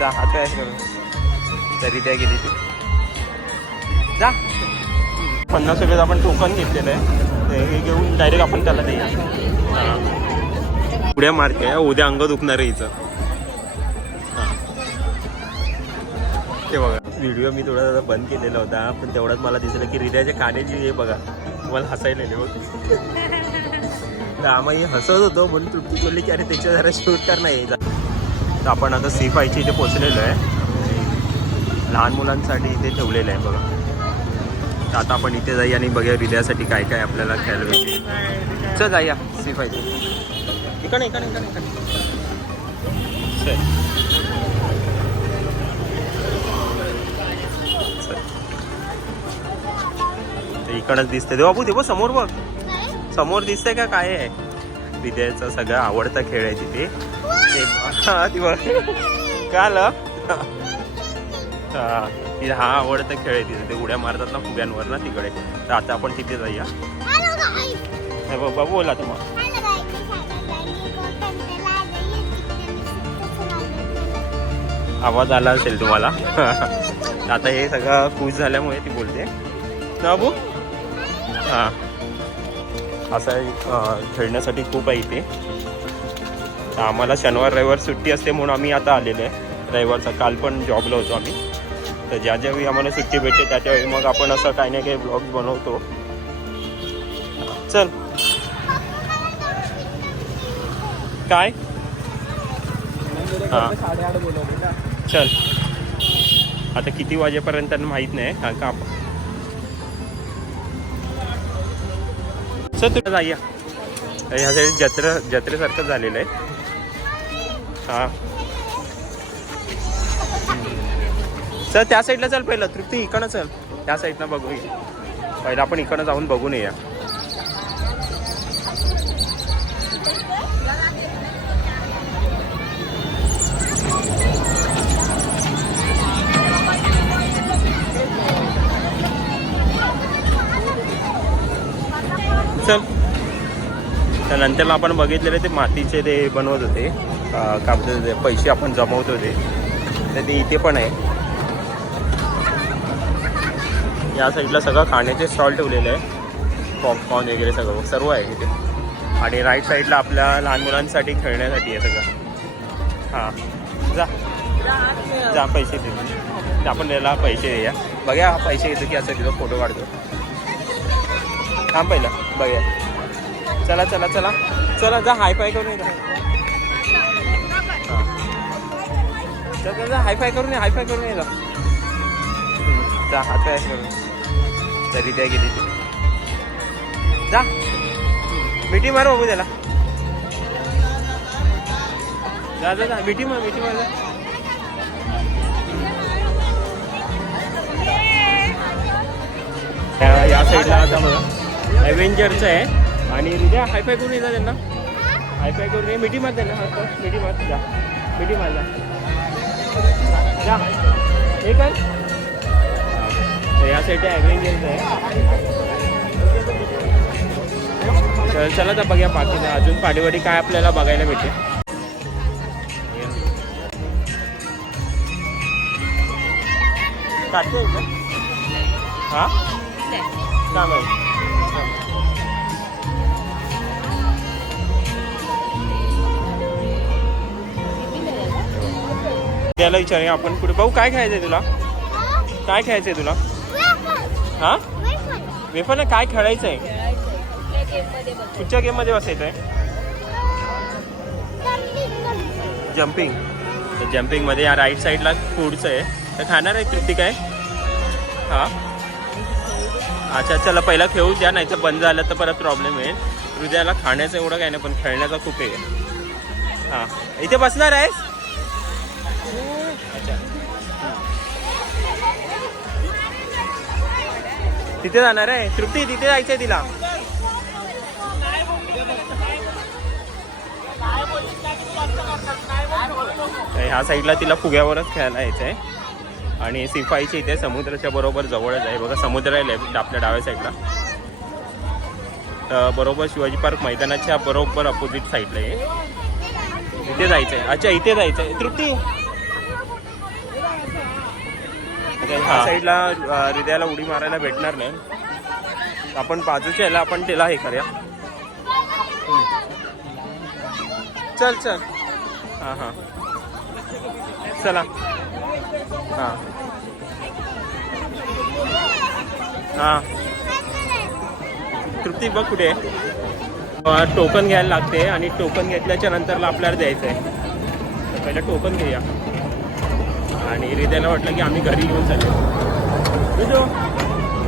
जा हात आहे करून. तरी त्या गेली ती. जा. पन्नास रुपयाचं आपण टोकन घेतलेलं आहे. ते हे घेऊन डायरेक्ट आपण त्याला देऊया. उड्या मारते उद्या अंग दुखणार आहे हिचं. ते बघा व्हिडिओ मी थोडा बंद केलेला होता पण तेवढ्यात मला दिसलं की रिद्याच्या काने जी हे बघा तुम्हाला हसायला होते बघ तर आम्ही हसत होतो म्हणून तृप्ती बोलली की अरे त्याच्या जरा शूट कर नाही तर आपण आता सी फायची इथे पोचलेलो आहे. लहान मुलांसाठी इथे ठेवलेलं आहे बघा. तर आता आपण इथे जाई आणि बघूया हृदयासाठी काय काय आपल्याला खेळायला भेटेल. चल जाईया सी फायची इकडे इकडे इकडे इकडे. चल. चल. इकडंच दिसते बाबू ते बघ समोर बघ. समोर दिसतंय का काय आहे? विद्याचा सगळा आवडता खेळ आहे तिथे. हा, ती बघ. का आलं? हा तिथे हा खेळ आहे तिथे. ते उड्या मारतात ना फुग्यांवर ना तिकडे. तर आता आपण तिथे जाऊया. हे बाबा बोला तुम्हाला आवाज आला असेल तुम्हाला. आता हे सगळं खुश झाल्यामुळे ती बोलते. ना बाबू हां. असं खेळण्यासाठी खूप आहे इथे. तर आम्हाला शनिवार रविवार सुट्टी असते म्हणून आम्ही आता आलेलो आहे. रविवारचा काल पण जॉबला होतो आम्ही. तर ज्या ज्यावेळी आम्हाला सुट्टी भेटते त्या त्यावेळी मग आपण असं काही ना काही ब्लॉग्स बनवतो. चल. काय? हां. चल. आता किती वाजेपर्यंत माहीत नाही कारण का? आपण चल तुला जाऊया ह्या साईड जत्रा जत्रेसारखं झालेलं आहे. हा. चल त्या साईडला चल पहिलं. तृप्ती इकडं चल. त्या साईडनं बघू पहिलं आपण इकडं जाऊन बघून येऊया चल त्यानंतरला आपण बघितलेले ते मातीचे ते बनवत होते. काय म्हणतात पैसे आपण जमवतो ते. तर ते इथे पण आहे. या साईडला सगळं खाण्याचे स्टॉल ठेवलेले आहे. पॉपकॉर्न वगैरे सगळं सर्व आहे इथे. आणि राईट साईडला आपल्या लहान मुलांसाठी खेळण्यासाठी आहे सगळं. हां. जा. जा पैसे दे. आपण त्याला पैसे देऊया. बघा हा पैसे घेतो की असं तिथं फोटो काढतो. थांब पहिला बघूया. चला चला चला. चला जा हाय फाय करून चल चल, करून ये हायफाय करून ये जा हायफाय हात पाय करून. तरी त्या गेली ती. जा. मिठी मार बघू त्याला. जा जा जा. मिठी मार मिठी मार जा. त्या- या साईडला आता बघा. ॲव्हेंजरचं आहे. आणि हृदया हायफाय करून येतात त्यांना. हायफाय करून ये. मिठी मार त्यांना. मिठी मार. जा. मिठी मार जा. जा हे कर तर या साईडला ॲव्हेंजरचं आहे. तर चला तर बघूया बाकी अजून पाडीवाडी काय आपल्याला बघायला भेटेल. हा? काय माहिती? त्याला विचारूया आपण पुढे. भाऊ काय खायचंय तुला? काय खायचंय तुला? हा? वेफर काय खेळायचंय? कुठच्या गेममध्ये बसायचंय जम्पिंग जम्पिंगमध्ये या राईट साईडला फूडचं आहे. तर खाणार आहे कृतिक काय? हा? अच्छा चला पहिला खेळू द्या नाही तर बंद झालं तर परत प्रॉब्लेम येईल. हृदयाला खाण्याचं एवढं काय नाही पण खेळण्याचा खूप आहे. हा. इथे बसणार आहे तिथे जाणार आहे. तृप्ती तिथे जायचंय तिला. ह्या साईडला तिला फुग्यावरच खेळायला यायचं आहे आणि सिफाईची इथे समुद्राच्या बरोबर जवळच आहे. बघा समुद्र आहे लेफ्ट आपल्या डाव्या साईडला. तर बरोबर शिवाजी पार्क मैदानाच्या बरोबर अपोजिट साईडला आहे. इथे जायचं आहे अच्छा इथे जायचं आहे तृप्ती त्या ह्या साईडला हृदयाला उडी मारायला भेटणार नाही. आपण बाजूच्या याला आपण त्याला हे करूया. चल चल. हां हां. चला. हां. हां. तृप्ती बघ कुठे टोकन घ्यायला लागते आणि टोकन घेतल्याच्या नंतरला आपल्याला द्यायचं आहे तर पहिलं टोकन घेऊया. आणि हृदयाला वाटलं की आम्ही घरी घेऊन चाललो. हृदय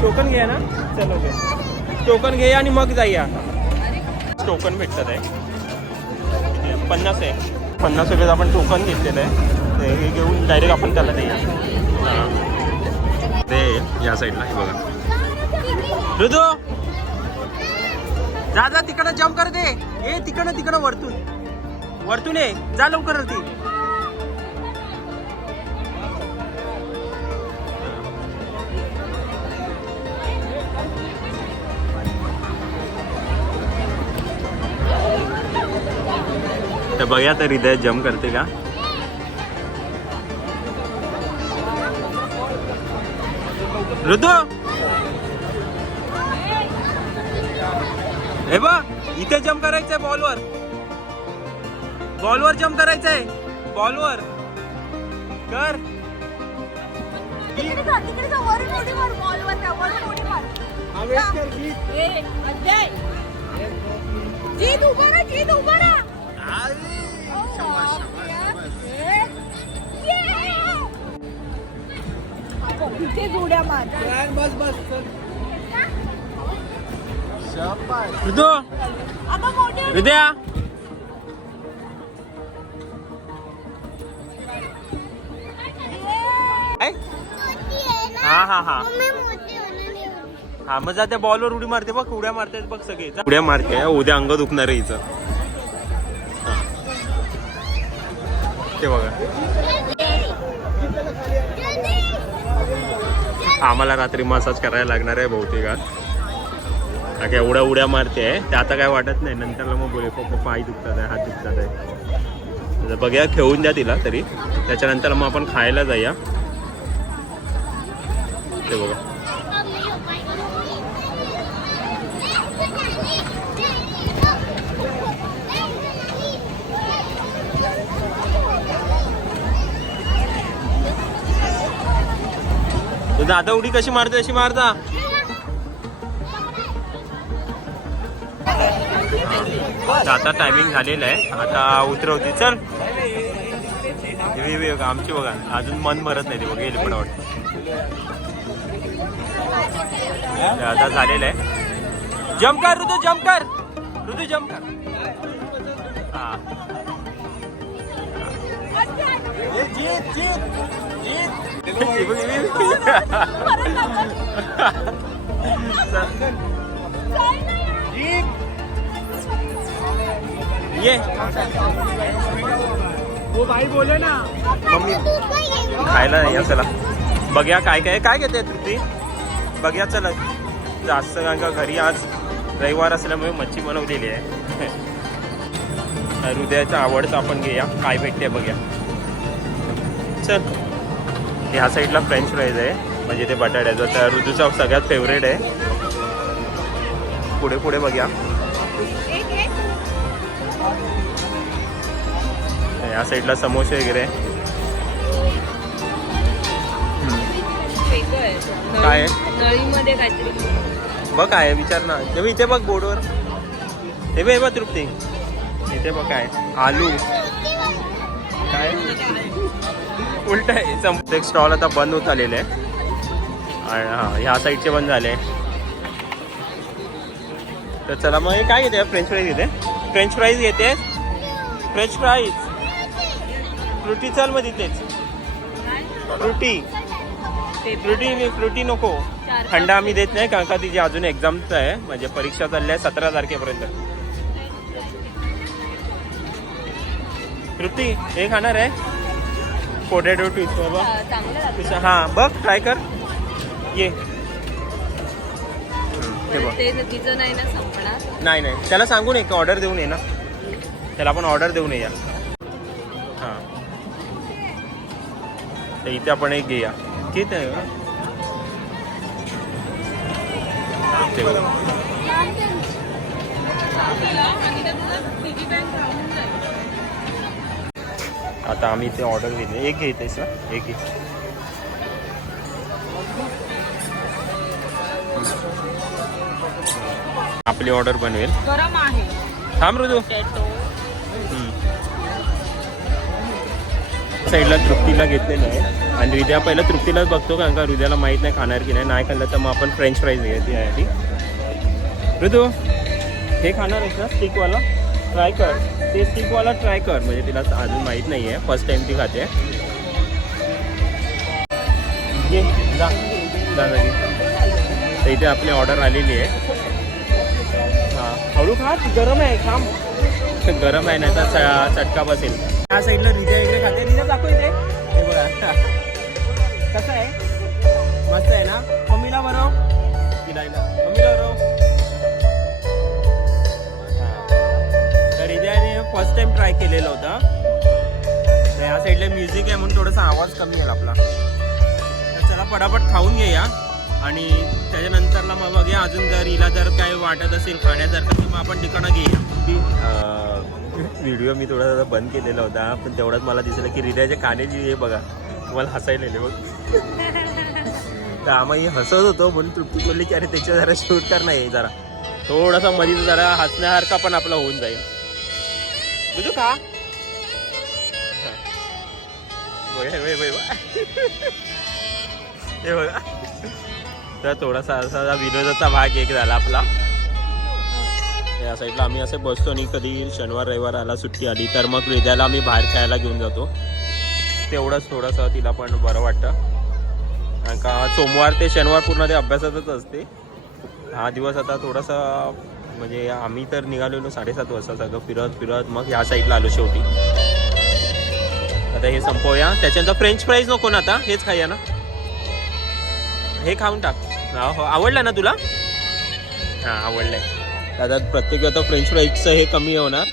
टोकन घ्या ना. चल घे टोकन घे आणि मग जाऊया. टोकन भेटतात आहे. पन्नास आहे. पन्नास रुपयाचं आपण टोकन घेतलेलं आहे. ते हे घेऊन डायरेक्ट आपण त्याला देऊया. ते या साईडला हे बघा. ऋतू जा जा तिकडं जम्प कर दे ए तिकडं तिकडं वरतून. वरतून ये. जा लवकर ती बघूया तर हृदय जम्प करते का? ऋतू! हे बघ इथे जम्प करायचंय बॉलवर. बॉलवर जम्प करायचंय. बॉलवर. कर. तिकडे जा, तिकडे जा, वरून उडी मार, बॉलवर त्या, वरून उडी मार. ए, अजय. जीत उभा राहा, जीत उभा राहा. ए, ये. अगं, इथेच उड्या मार ऋतू अगं, मोठे हृदया काय? हा हा हा. हा मग जा त्या बॉलवर उडी मारते बघ उड्या मारते बघ सगळे. उड्या मारते उद्या अंग दुखणार आहे हिचं ते बघा. आम्हाला रात्री मसाज करायला लागणार आहे बहुतेक आज. एवढ्या उड्या मारते ते आता काय वाटत नाही. नंतरला मग बोले. पप्पा पाय दुखतात आहे हात दुखतात आहे. तर बघूया खेळून द्या तिला तरी. त्याच्यानंतर मग आपण खायला जाऊया. ते बघा. दादा उडी कशी मारते अशी मारता? आता टायमिंग झालेलं आहे. आता उतरवते. चल. आमची बघा. अजून मन भरत नाही ते बघा. येईल पण वाटतं. आता झालेलं आहे. जम्प कर ऋतू जम्प कर ऋतू जम्प कर हा हे बघ, हे बघ, हे ये मम्मी खायला नाही या चला. बघ्या काय काय काय घेते तृप्ती? बघ्या चला. जास्त कारण का घरी आज रविवार असल्यामुळे मच्छी बनवलेली आहे. हृदयाचा आवडतं आपण घेऊया. काय भेटते बघूया. चल. ह्या साईडला फ्रेंच फ्राईज आहे. म्हणजे ते बटाट्याचं. त्या ऋतूचा सगळ्यात फेवरेट आहे. पुढे पुढे बघूया. या साईडला समोसे वगैरे. काय आहे? नळीमध्ये काहीतरी. बघ काय? विचार ना. ते बघ इथे बघ बोर्डवर. हे बघ बघ तृप्ती. इथे बघ काय आलू. काय? उलट आहे एक स्टॉल आता बंद होत आलेलं आहे. आणि हा ह्या साईडचे बंद झाले. तर चला मग हे काय घेते? फ्रेंच फ्राईज घेते. फ्रेंच फ्राईज घेते. फ्रेंच फ्राईज फ्रुटी चल मग तिथेच. फ्रुटी फ्रुटी फ्रुटी नको. थंड आम्ही देत नाही कारण का तिची अजून एक्झामचं आहे. म्हणजे परीक्षा चालली आहे सतरा तारखेपर्यंत. तृप्ती हे खाणार आहे? पोटॅटो ट्विस्ट बाबा. हा बघ ट्राय कर. ये. नाही नाही त्याला सांगून एक ऑर्डर देऊन ये ना. त्याला आपण ऑर्डर देऊन येऊया. हां. तर इथे आपण एक घेऊया. किती आहे का. आता आम्ही ते ऑर्डर घेतले. एक घेतेस ना? एक घे. आपली ऑर्डर बनवेल. गरम आहे. थांब ऋतू साईडला तृप्तीला घेतलेलं आहे. आणि हृदया पहिला तृप्तीलाच बघतो कारण का हृदयाला माहीत नाही खाणार की नाही. नाही खाल्लं तर मग आपण फ्रेंच फ्राईज आहे ती. ऋतू हे खाणार आहेस ना स्टिकवाला ट्राय कर. ते स्टिकवाला ट्राय कर. म्हणजे तिला अजून माहीत नाही आहे फर्स्ट टाइम ती खाते. ये जा. तर इथे आपली ऑर्डर आलेली आहे. हां. हळू खा. गरम आहे. थांब. गरम आहे नाही तर चटका बसेल. त्या साईडला रिजा इकडे खाते. रिजा दाखव इथे. हे बघा. कसं आहे? मस्त आहे ना? मम्मीला बरं. फर्स्ट टाइम ट्राय केलेलं होतं. तर या साईडला म्युझिक आहे म्हणून थोडासा आवाज कमी येईल आपला. तर चला पटापट खाऊन घेऊया. आणि त्याच्यानंतरला मग बघूया अजून जर हिला जर काय वाटत असेल खाण्यासारखं तर मग आपण ठिकाणं घेऊया. व्हिडिओ मी थोडा बंद केलेला होता पण तेवढाच मला दिसलं की हृदयाचे काने जी हे बघा तुम्हाला हसायलेले बघ. तर आम्ही हसत होतो म्हणून तृप्ती बोलली की अरे त्याच्या जरा शूट कर नाही जरा. थोडासा मधीच जरा हसण्यासारखा पण आपला होऊन जाईल. बुजू का हा. बघ, हे बघ, हे बघ. हे बघा तर थोडासा असा विनोदाचा भाग एक झाला आपला या साईडला आम्ही असे बसतो आणि कधी शनिवार रविवार आला सुट्टी आली तर मग हृदयाला आम्ही बाहेर खेळायला घेऊन जातो तेवढंच थोडंसं तिला पण बरं वाटतं कारण का सोमवार ते शनिवार पूर्ण ते अभ्यासातच असते हा दिवस आता थोडासा म्हणजे आम्ही तर निघालेलो साडेसात वाजता सगळं फिरत फिरत मग ह्या साईडला आलो शेवटी. आता हे संपवूया. त्याच्यानंतर फ्रेंच फ्राईज नको ना आता हेच खाऊया ना. हे खाऊन टाक. हा, हो. हो. आवडलं ना तुला? हां आवडलंय. आता प्रत्येक आता फ्रेंच फ्राईजचं हे कमी होणार.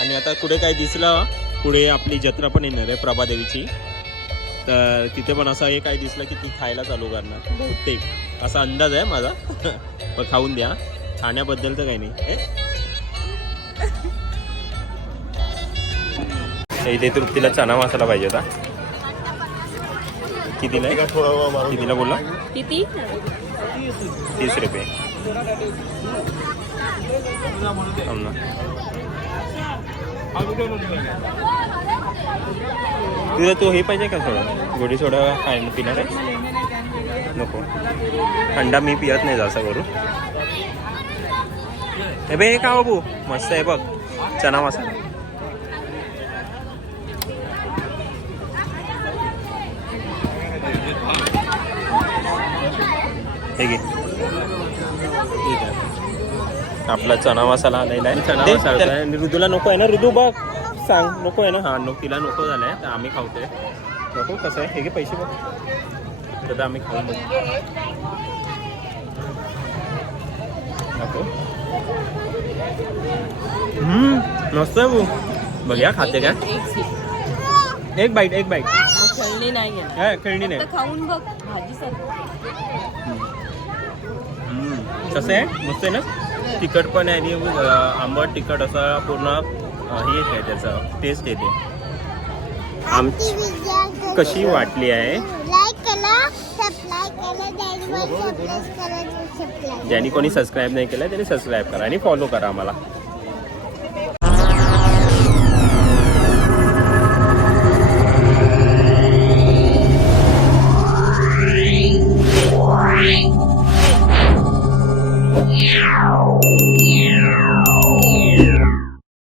आणि आता कुठे काय दिसलं पुढे आपली जत्रा पण येणार आहे प्रभादेवीची तर तिथे पण असं हे काय दिसलं की ती खायला चालू करणार. बहुतेक. असा अंदाज आहे माझा. पण खाऊन द्या. खाण्याबद्दल तर काही नाही इथे तृप्तीला चना मसाला पाहिजे होता. कितीला? कितीला बोलला? किती? तीस रुपये. तुला तो हे पाहिजे का सोडा? गोडी सोडा काय पिणार आहे? नको. थंडा मी पियत नाही जास्त करू हे बे हे का बाबू मस्त आहे बघ चना मसाला हे घे आहे आपला चना मसाला आलेला आहे चना मसाला आणि ऋतूला नको आहे ना ऋतू बघ सांग नको आहे ना हा नको तिला नको झालंय तर आम्ही खावतोय नको कसं आहे हे घे पैसे बघ तर आम्ही खाऊन बघ नको हम्म, मस्त आहे भाऊ. बघ या खाते का? एक सीट. एक बाईट एक बाईट खेळणी नाही हा खेळणी खाऊन बघ भाजी. कसं आहे? मस्त आहे ना? तिखट पण आहे आणि आंबट तिखट असं पूर्ण हे आहे त्याचं टेस्ट येते. आमची कशी वाटली आहे? ज्यांनी कोणी सबस्क्राईब नाही केलं त्यांनी सबस्क्राईब करा आणि फॉलो करा आम्हाला.